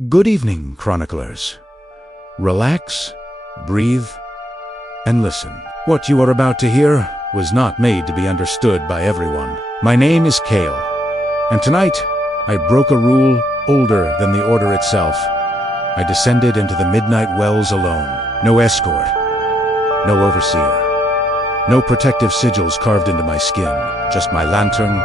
Good evening, chroniclers. Relax, breathe, and listen. What you are about to hear was not made to be understood by everyone. My name is Kale, and tonight I broke a rule older than the Order itself. I descended into the midnight wells alone. No escort, no overseer, no protective sigils carved into my skin. Just my lantern,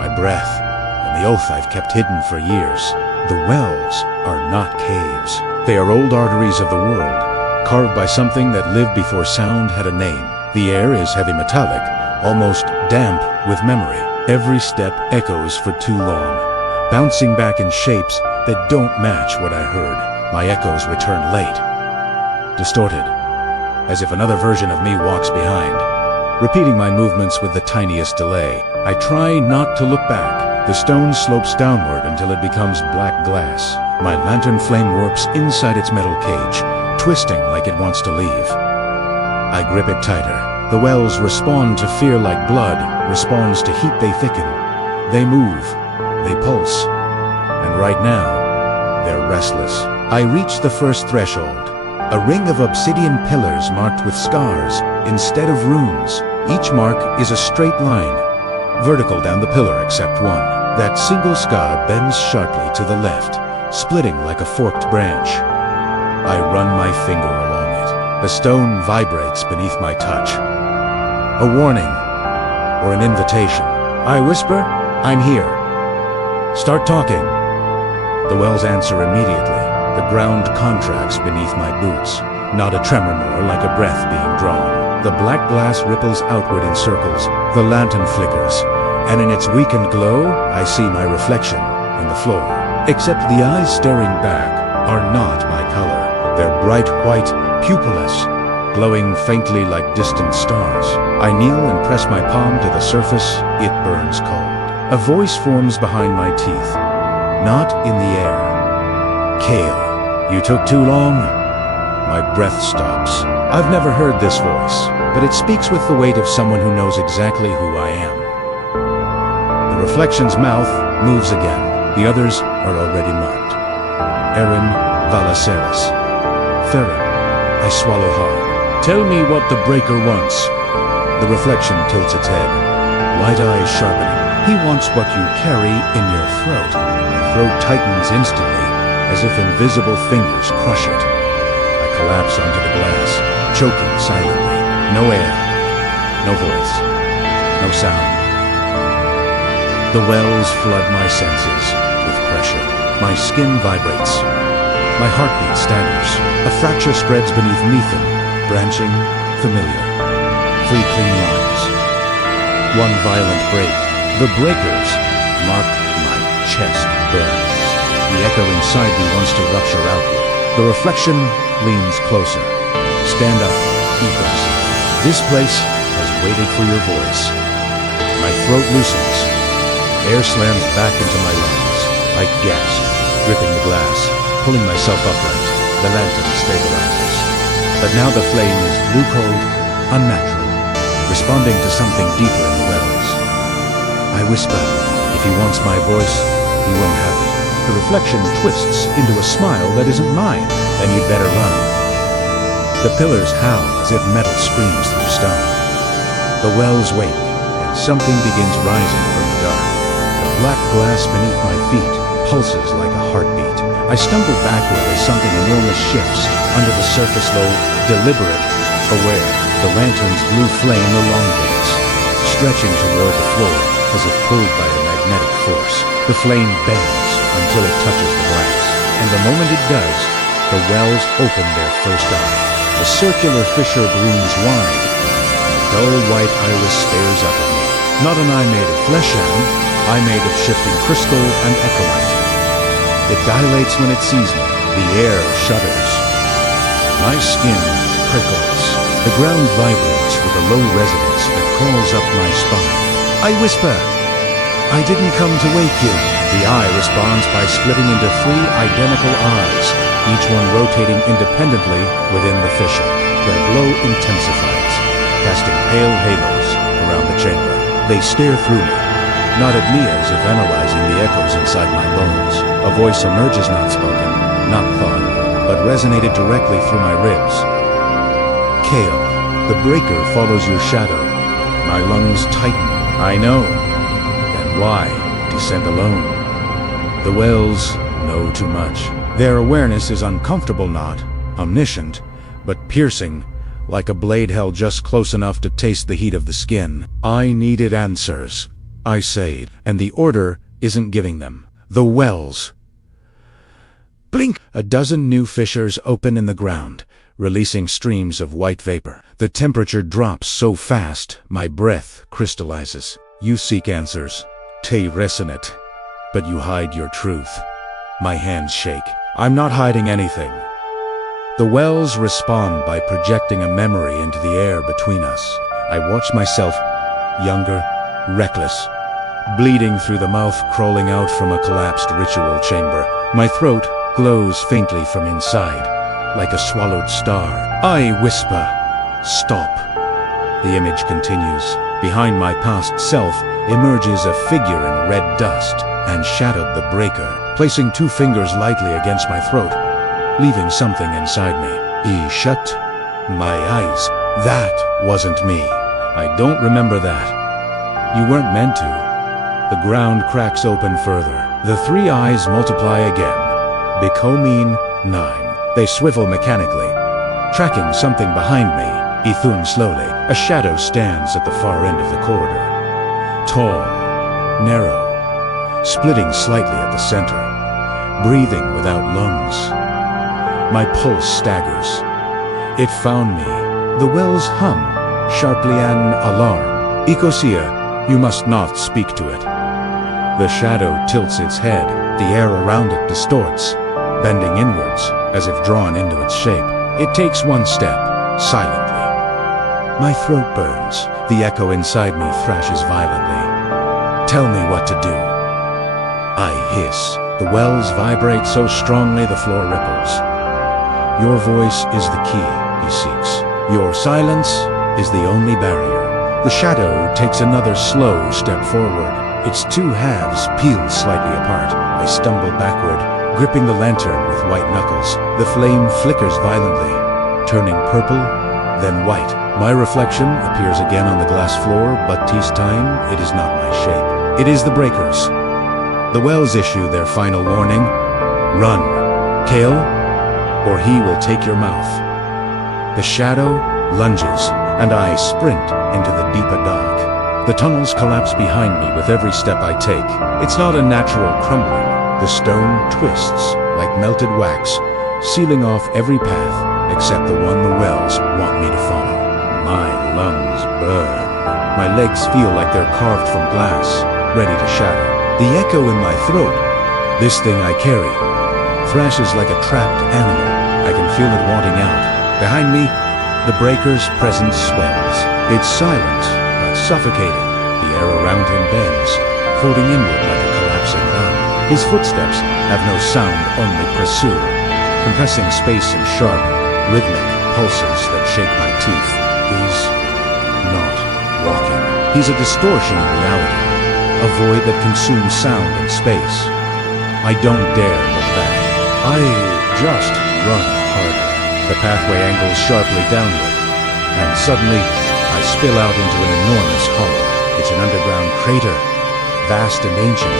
my breath, and the oath I've kept hidden for years. The wells are not caves. They are old arteries of the world, carved by something that lived before sound had a name. The air is heavy metallic, almost damp with memory. Every step echoes for too long, bouncing back in shapes that don't match what I heard. My echoes return late, distorted, as if another version of me walks behind, repeating my movements with the tiniest delay. I try not to look back. The stone slopes downward until it becomes black glass. My lantern flame warps inside its metal cage, twisting like it wants to leave. I grip it tighter. The wells respond to fear like blood responds to heat. They thicken, they move, they pulse, and right now, they're restless. I reach the first threshold, a ring of obsidian pillars marked with scars instead of runes. Each mark is a straight line, vertical down the pillar except one. That single scar bends sharply to the left, splitting like a forked branch. I run my finger along it. The stone vibrates beneath my touch. A warning, or an invitation. I whisper, "I'm here. Start talking." The wells answer immediately. The ground contracts beneath my boots, not a tremor more, like a breath being drawn. The black glass ripples outward in circles. The lantern flickers, and in its weakened glow, I see my reflection in the floor. Except the eyes staring back are not my color. They're bright white, pupilless, glowing faintly like distant stars. I kneel and press my palm to the surface. It burns cold. A voice forms behind my teeth, not in the air. "Kale, you took too long." My breath stops. I've never heard this voice, but it speaks with the weight of someone who knows exactly who I am. The reflection's mouth moves again. The others are already marked. Erin Valaceres. Theron. I swallow hard. "Tell me what the breaker wants." The reflection tilts its head, light eyes sharpening. "He wants what you carry in your throat." My throat tightens instantly, as if invisible fingers crush it. I collapse onto the glass, choking silently. No air, no voice, no sound. The wells flood my senses with pressure. My skin vibrates. My heartbeat staggers. A fracture spreads beneath Methan, branching, familiar. 3 clean lines. One violent break. The breakers mark my chest burns. The echo inside me wants to rupture outward. The reflection leans closer. "Stand up," echoes. "This place has waited for your voice." My throat loosens. Air slams back into my lungs. I gasp, gripping the glass, pulling myself upright. The lantern stabilizes. But now the flame is blue-cold, unnatural, responding to something deeper in the wells. I whisper, "If he wants my voice, he won't have it." The reflection twists into a smile that isn't mine. "Then you'd better run." The pillars howl as if metal screams through stone. The wells wake, and something begins rising from the dark. The black glass beneath my feet pulses like a heartbeat. I stumble backward as something enormous shifts under the surface, though deliberate, aware. The lantern's blue flame elongates, stretching toward the floor as if pulled by a magnetic force. The flame bends until it touches the glass, and the moment it does, the wells open their first eye. The circular fissure gleams wide, and a dull white iris stares up at me. Not an eye made of flesh and eye made of shifting crystal and echolite. It dilates when it sees me. The air shudders. My skin prickles. The ground vibrates with a low resonance that crawls up my spine. I whisper, "I didn't come to wake you." The eye responds by splitting into 3 identical eyes, each one rotating independently within the fissure. Their glow intensifies, casting pale halos around the chamber. They stare through me, not at me as if analyzing the echoes inside my bones. A voice emerges not spoken, not thought, but resonated directly through my ribs. Kale, the breaker follows your shadow. My lungs tighten. I know. Then why descend alone? The wells know too much. Their awareness is uncomfortable, not omniscient, but piercing, like a blade held just close enough to taste the heat of the skin. I needed answers, I say, and the Order isn't giving them. The wells. Blink! A dozen new fissures open in the ground, releasing streams of white vapor. The temperature drops so fast, my breath crystallizes. You seek answers. Te resonate. But you hide your truth. My hands shake. I'm not hiding anything. The wells respond by projecting a memory into the air between us. I watch myself, younger, reckless, bleeding through the mouth crawling out from a collapsed ritual chamber. My throat glows faintly from inside, like a swallowed star. I whisper, stop. The image continues. Behind my past self emerges a figure in red dust, and shadowed the breaker, placing 2 fingers lightly against my throat, leaving something inside me. He shut my eyes. That wasn't me. I don't remember that. You weren't meant to. The ground cracks open further. The 3 eyes multiply again, becoming 9. They swivel mechanically, tracking something behind me. Ithun slowly. A shadow stands at the far end of the corridor. Tall, narrow, splitting slightly at the center, breathing without lungs. My pulse staggers. It found me. The wells hum, sharply an alarm. Ecosia, you must not speak to it. The shadow tilts its head. The air around it distorts, bending inwards, as if drawn into its shape. It takes 1 step, silently. My throat burns. The echo inside me thrashes violently. Tell me what to do. I hiss. The wells vibrate so strongly the floor ripples. Your voice is the key, he seeks. Your silence is the only barrier. The shadow takes another slow step forward. Its 2 halves peel slightly apart. I stumble backward, gripping the lantern with white knuckles. The flame flickers violently, turning purple, then white. My reflection appears again on the glass floor, but this time it is not my shape. It is the breakers. The wells issue their final warning. Run, Kale, or he will take your mouth. The shadow lunges, and I sprint into the deeper dark. The tunnels collapse behind me with every step I take. It's not a natural crumbling. The stone twists like melted wax, sealing off every path except the one the wells want me to follow. My lungs burn. My legs feel like they're carved from glass, ready to shatter. The echo in my throat, this thing I carry, thrashes like a trapped animal. I can feel it wanting out. Behind me, the breaker's presence swells. It's silent, but suffocating. The air around him bends, folding inward like a collapsing mound. His footsteps have no sound, only pursuit, compressing space in sharp, rhythmic pulses that shake my teeth. He's not walking. He's a distortion in reality, a void that consumes sound and space. I don't dare look back. I just run harder. The pathway angles sharply downward, and suddenly I spill out into an enormous hollow. It's an underground crater, vast and ancient,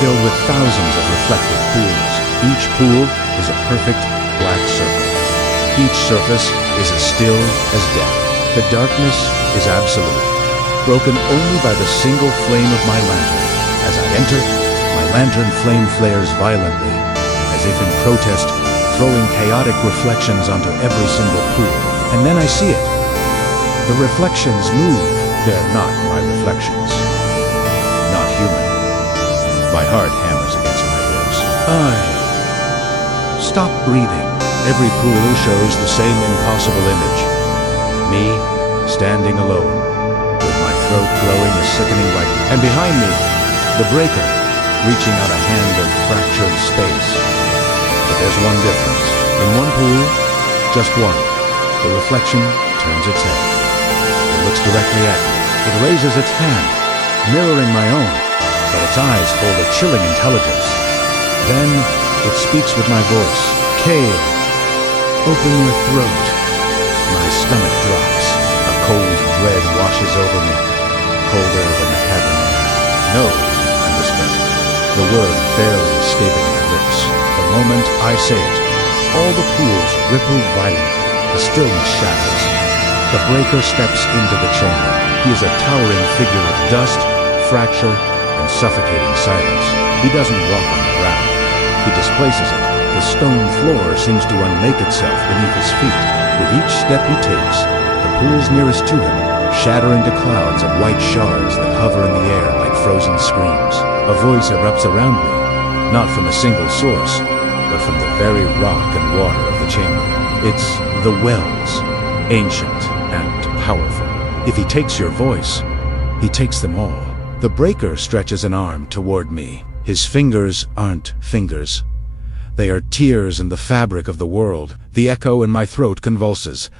filled with thousands of reflective pools. Each pool is a perfect black circle. Each surface is as still as death. The darkness is absolute, broken only by the single flame of my lantern. As I enter, my lantern flame flares violently, as if in protest, throwing chaotic reflections onto every single pool. And then I see it. The reflections move. They're not my reflections. Not human. My heart hammers against my ribs. Stop breathing. Every pool shows the same impossible image. Me, standing alone, with my throat glowing a sickening white. And behind me, the breaker, reaching out a hand of fractured space. But there's one difference. In one pool, just one, the reflection turns its head. It looks directly at me. It raises its hand, mirroring my own, but its eyes hold a chilling intelligence. Then, It speaks with my voice. Kale, open your throat. My stomach drops. A cold dread washes over me, colder than the cavern air. No, I whisper, the word barely escaping my lips. The moment I say it, all the pools ripple violently. The stillness shatters. The breaker steps into the chamber. He is a towering figure of dust, fracture, and suffocating silence. He doesn't walk on the ground. He displaces it. The stone floor seems to unmake itself beneath his feet. With each step he takes, the pools nearest to him shatter into clouds of white shards that hover in the air like frozen screams. A voice erupts around me, not from a single source, but from the very rock and water of the chamber. It's the wells, ancient and powerful. If he takes your voice, he takes them all. The breaker stretches an arm toward me. His fingers aren't fingers. They are tears in the fabric of the world. The echo in my throat convulses.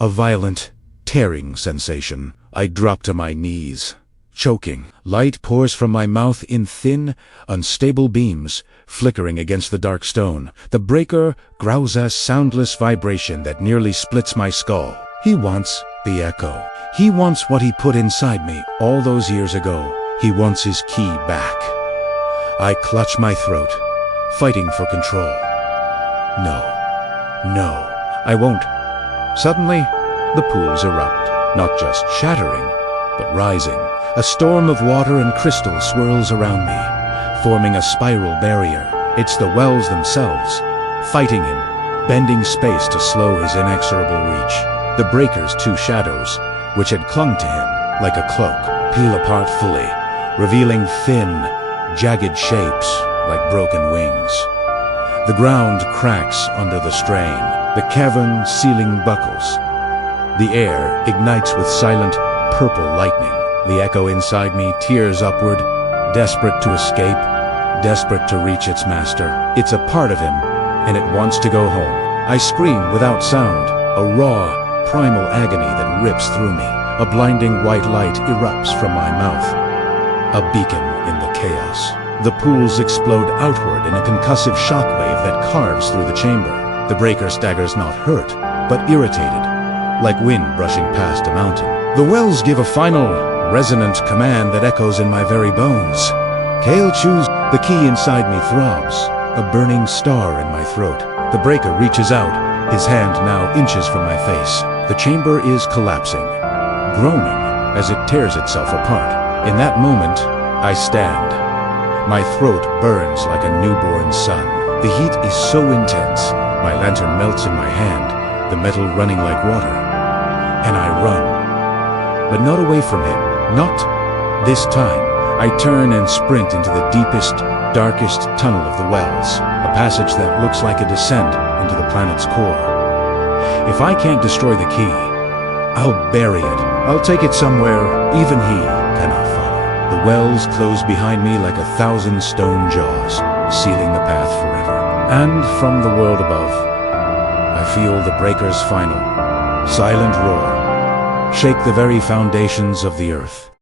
A violent, tearing sensation. I drop to my knees, choking. Light pours from my mouth in thin, unstable beams, flickering against the dark stone. The breaker growls a soundless vibration that nearly splits my skull. He wants the echo. He wants what he put inside me all those years ago. He wants his key back. I clutch my throat, fighting for control. No, I won't. Suddenly, the pools erupt, not just shattering, but rising. A storm of water and crystal swirls around me, forming a spiral barrier. It's the wells themselves, fighting him, bending space to slow his inexorable reach. The breaker's two shadows, which had clung to him like a cloak, peel apart fully, revealing thin, jagged shapes like broken wings. The ground cracks under the strain. The cavern ceiling buckles. The air ignites with silent, purple lightning. The echo inside me tears upward, desperate to escape, desperate to reach its master. It's a part of him, and it wants to go home. I scream without sound, a raw, primal agony that rips through me. A blinding white light erupts from my mouth, a beacon in the chaos. The pools explode outward in a concussive shockwave that carves through the chamber. The breaker staggers not hurt, but irritated, like wind brushing past a mountain. The wells give a final, resonant command that echoes in my very bones. Kale chews. The key inside me throbs, a burning star in my throat. The breaker reaches out, his hand now inches from my face. The chamber is collapsing, groaning as it tears itself apart. In that moment, I stand. My throat burns like a newborn sun. The heat is so intense, my lantern melts in my hand, the metal running like water. And I run. But not away from him. Not this time. I turn and sprint into the deepest, darkest tunnel of the wells, a passage that looks like a descent into the planet's core. If I can't destroy the key, I'll bury it. I'll take it somewhere even he cannot follow. The wells close behind me like 1,000 stone jaws, sealing the path forever. And from the world above, I feel the breaker's final, silent roar shake the very foundations of the earth.